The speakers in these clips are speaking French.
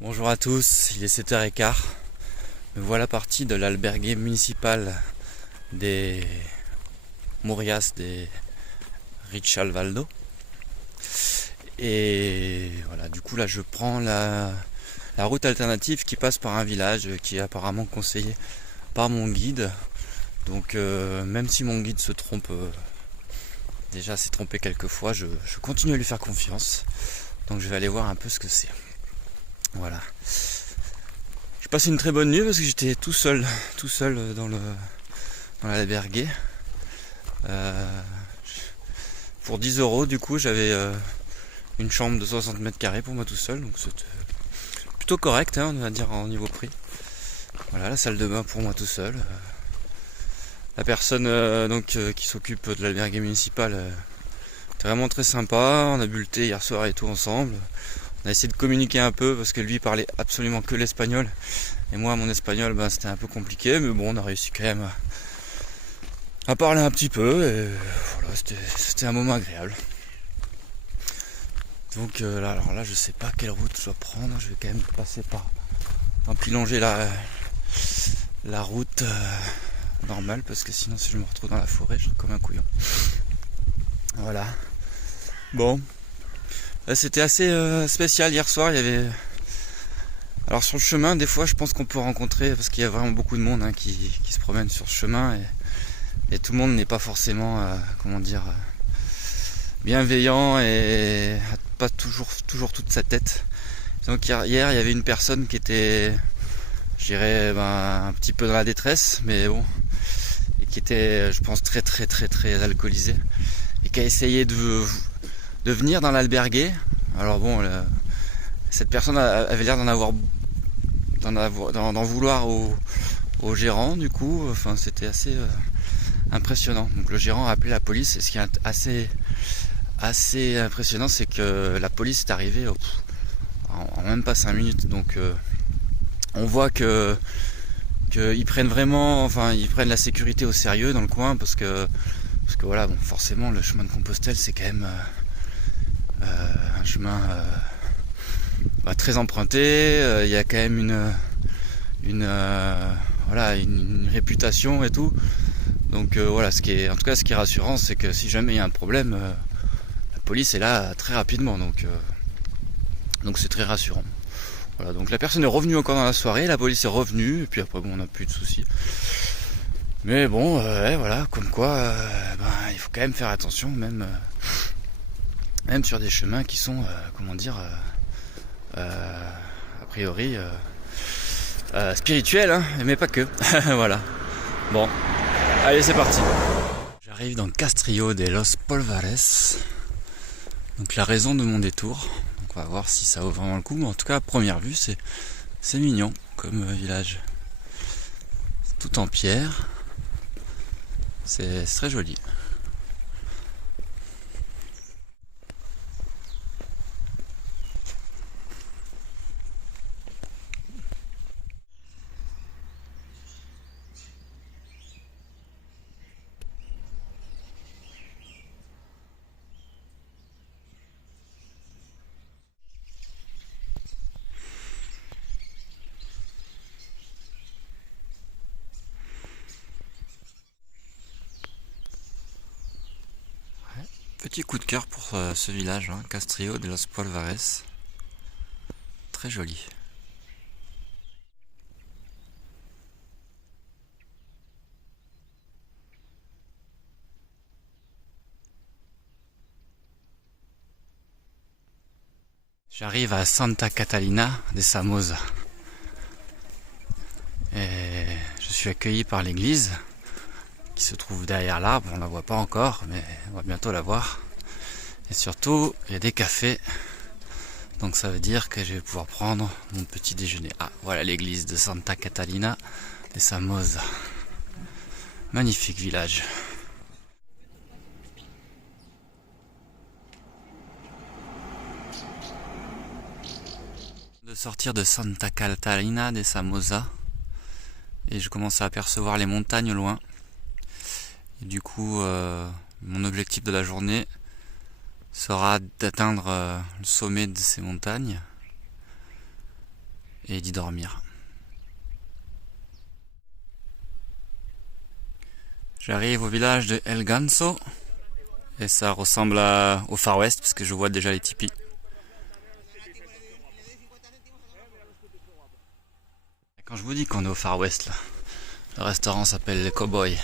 Bonjour à tous, il est 7h15. Me voilà parti de l'albergue municipal des Murias de Richalvaldo. Et voilà, du coup là je prends la route alternative qui passe par un village qui est apparemment conseillé par mon guide. Donc même si mon guide se trompe, déjà s'est trompé quelques fois, je continue à lui faire confiance. Donc je vais aller voir un peu ce que c'est. Voilà. Je passe une très bonne nuit parce que j'étais tout seul dans l'albergue. Pour 10 € du coup j'avais une chambre de 60 mètres carrés pour moi tout seul, donc c'était plutôt correct, hein, on va dire en niveau prix. Voilà, la salle de bain pour moi tout seul. La personne qui s'occupe de l'albergue municipal était vraiment très sympa. On a bu le thé hier soir et tout ensemble. On a essayé de communiquer un peu parce que lui parlait absolument que l'espagnol. Et moi mon espagnol c'était un peu compliqué, mais bon on a réussi quand même à parler un petit peu et voilà, c'était un moment agréable. Donc alors là je sais pas quelle route je dois prendre, je vais quand même passer par, tant pis longer la route normale parce que sinon si je me retrouve dans la forêt je suis comme un couillon. Voilà. Bon. Là, c'était assez spécial hier soir, il y avait... Alors sur le chemin des fois je pense qu'on peut rencontrer, parce qu'il y a vraiment beaucoup de monde qui se promène sur ce chemin et tout le monde n'est pas forcément bienveillant et pas toujours toute sa tête. Donc hier il y avait une personne qui était, je dirais, un petit peu dans la détresse, mais bon, et qui était, je pense, très alcoolisée et qui a essayé de venir dans l'albergue. Alors bon, cette personne avait l'air d'en vouloir au gérant, du coup, enfin c'était assez impressionnant. Donc le gérant a appelé la police, et ce qui est assez impressionnant, c'est que la police est arrivée en même pas 5 minutes. Donc on voit que ils prennent vraiment, ils prennent la sécurité au sérieux dans le coin, parce que voilà, bon, forcément le chemin de Compostelle c'est quand même un chemin très emprunté. Il y a quand même une réputation et tout. Donc voilà, ce qui est rassurant, c'est que si jamais il y a un problème, la police est là très rapidement. Donc c'est très rassurant. Voilà, donc la personne est revenue encore dans la soirée, la police est revenue, et puis après bon, on n'a plus de soucis. Mais bon, voilà, comme quoi, il faut quand même faire attention, même sur des chemins qui sont, a priori spirituels, hein, mais pas que. Voilà. Bon, allez, c'est parti. J'arrive dans Castrillo de los Polvares. Donc la raison de mon détour. Donc on va voir si ça vaut vraiment le coup. Mais en tout cas, à première vue, c'est mignon comme village. C'est tout en pierre. C'est très joli. Petit coup de cœur pour ce village, Castrillo de los Polvares. Très joli. J'arrive à Santa Catalina de Somoza. Et je suis accueilli par l'église qui se trouve derrière l'arbre. On la voit pas encore, mais on va bientôt la voir. Et surtout, il y a des cafés. Donc ça veut dire que je vais pouvoir prendre mon petit déjeuner. Ah, voilà l'église de Santa Catalina de Somoza. Magnifique village. De sortir de Santa Catalina de Somoza et je commence à apercevoir les montagnes au loin. Et du coup, mon objectif de la journée sera d'atteindre le sommet de ces montagnes et d'y dormir. J'arrive au village de El Ganso et ça ressemble au Far West parce que je vois déjà les tipis. Quand je vous dis qu'on est au Far West là, le restaurant s'appelle les Cowboys.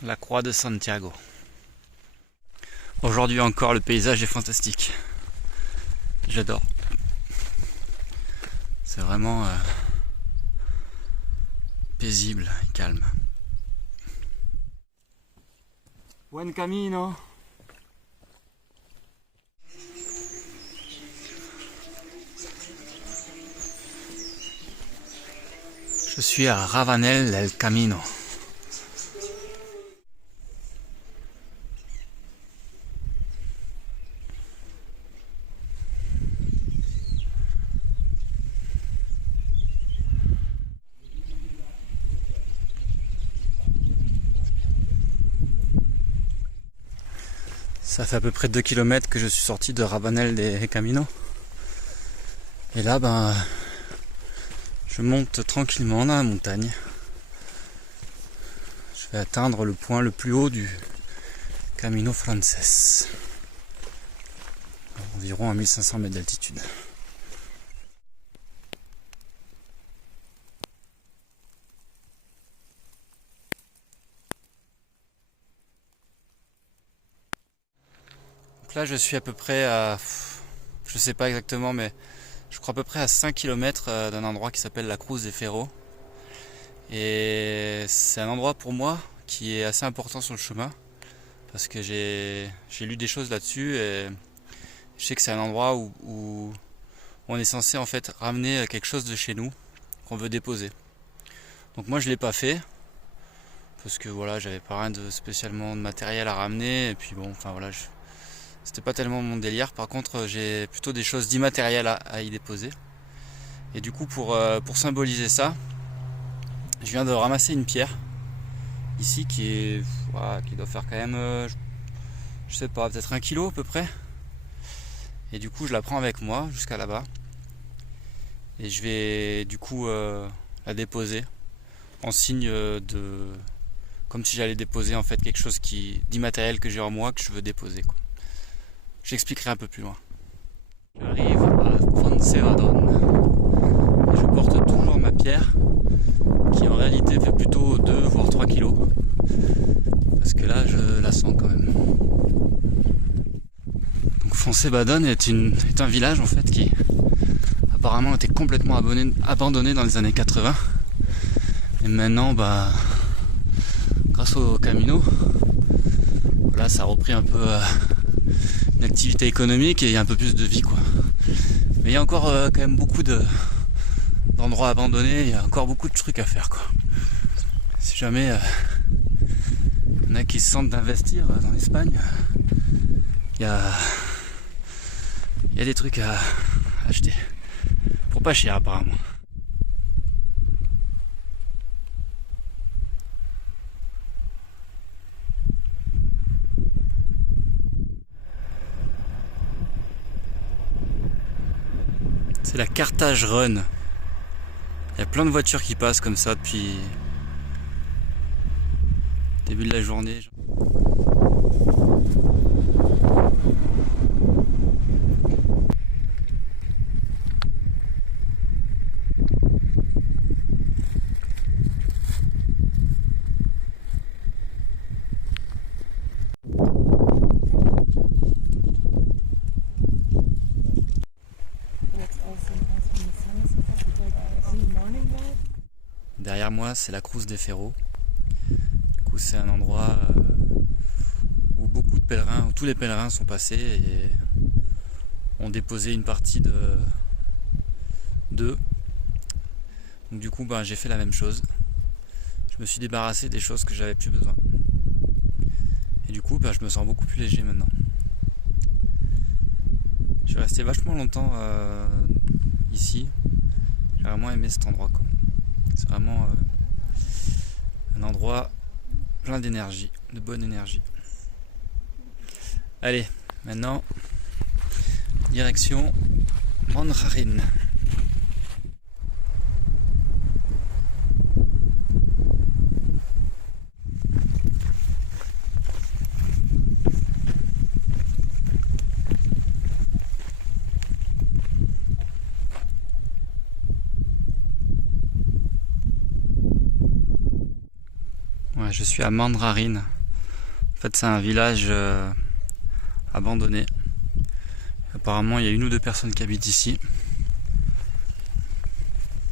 La croix de Santiago. Aujourd'hui encore, le paysage est fantastique. J'adore. C'est vraiment paisible et calme. Buen camino. Je suis à Ravanel del Camino. Ça fait à peu près 2 km que je suis sorti de Ravanel del Camino. Et là, je monte tranquillement dans la montagne. Je vais atteindre le point le plus haut du Camino Frances. Environ à 1500 mètres d'altitude. Donc là, je suis à peu près à... Je sais pas exactement, mais je crois à peu près à 5 km d'un endroit qui s'appelle la Cruz de Ferro. Et c'est un endroit pour moi qui est assez important sur le chemin. Parce que j'ai lu des choses là-dessus et je sais que c'est un endroit où on est censé en fait ramener quelque chose de chez nous qu'on veut déposer. Donc moi je l'ai pas fait parce que voilà, j'avais pas rien de spécialement de matériel à ramener et puis bon, enfin voilà, c'était pas tellement mon délire. Par contre, j'ai plutôt des choses d'immatériel à y déposer. Et du coup, pour symboliser ça, je viens de ramasser une pierre ici qui doit faire quand même, je sais pas, peut-être 1 kilo à peu près. Et du coup, je la prends avec moi jusqu'à là-bas. Et je vais du coup la déposer en signe de... Comme si j'allais déposer en fait quelque chose d'immatériel que j'ai en moi, que je veux déposer, quoi. J'expliquerai un peu plus loin. J'arrive à Foncevadón. Et je porte toujours ma pierre, qui en réalité fait plutôt 2 voire 3 kilos. Parce que là, je la sens quand même. Donc Foncevadón est un village en fait qui apparemment était complètement abandonné dans les années 80. Et maintenant, grâce au Camino, là, ça a repris un peu une activité économique et il y a un peu plus de vie, quoi. Mais il y a encore quand même beaucoup d'endroits abandonnés, il y a encore beaucoup de trucs à faire, quoi. Si jamais il y en a qui se sentent d'investir dans l'Espagne, il y a des trucs à acheter. Pour pas cher apparemment. C'est la Carthage Run. Il y a plein de voitures qui passent comme ça depuis le début de la journée. Derrière moi, c'est la Cruz de Ferro. Du coup, c'est un endroit où beaucoup de pèlerins, où tous les pèlerins sont passés et ont déposé une partie d'eux Donc du coup j'ai fait la même chose. Je me suis débarrassé des choses que j'avais plus besoin. Et du coup je me sens beaucoup plus léger maintenant. Je suis resté vachement longtemps ici. J'ai vraiment aimé cet endroit quoi. C'est vraiment un endroit plein d'énergie, de bonne énergie. Allez, maintenant direction Manjarín. Ouais, je suis à Manjarín. En fait, c'est un village abandonné. Apparemment, il y a 1 ou 2 personnes qui habitent ici.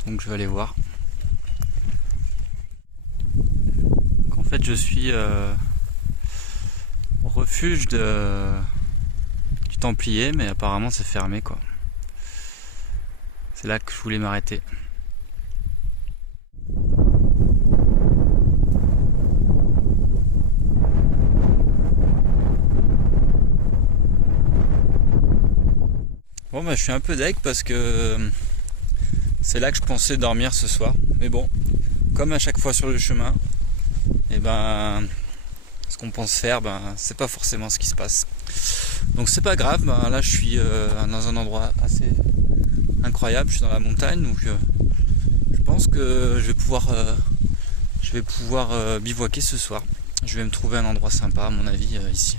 Donc, je vais aller voir. En fait, je suis au refuge du Templier, mais apparemment, c'est fermé, quoi. C'est là que je voulais m'arrêter. Bon je suis un peu deg parce que c'est là que je pensais dormir ce soir. Mais bon, comme à chaque fois sur le chemin, ce qu'on pense faire, c'est pas forcément ce qui se passe. Donc c'est pas grave, là je suis dans un endroit assez incroyable, je suis dans la montagne, donc je pense que je vais pouvoir bivouaquer ce soir. Je vais me trouver un endroit sympa à mon avis ici.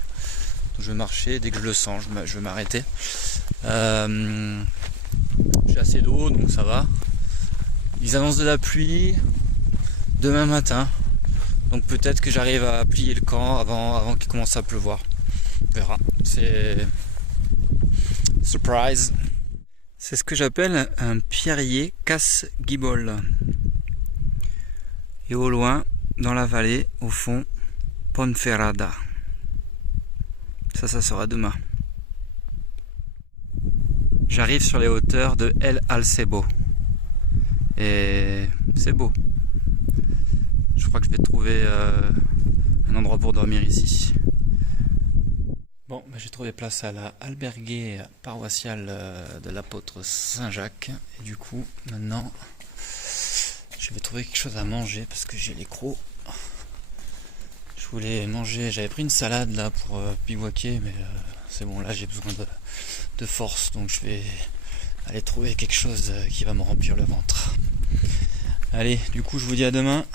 Donc je vais marcher, dès que je le sens, je vais m'arrêter. J'ai assez d'eau donc ça va. Ils annoncent de la pluie demain matin, donc peut-être que j'arrive à plier le camp avant qu'il commence à pleuvoir. On verra. C'est surprise. C'est ce que j'appelle un pierrier casse-guibole. Et au loin, dans la vallée, au fond, Ponferrada. Ça sera demain. J'arrive sur les hauteurs de El Alcebo. Et c'est beau. Je crois que je vais trouver un endroit pour dormir ici. Bon, j'ai trouvé place à la albergue paroissiale de l'apôtre Saint-Jacques. Et du coup, maintenant, je vais trouver quelque chose à manger parce que j'ai les crocs. Je voulais manger, j'avais pris une salade là pour bivouaquer, mais c'est bon, là j'ai besoin de force, donc je vais aller trouver quelque chose qui va me remplir le ventre. Allez, du coup je vous dis à demain.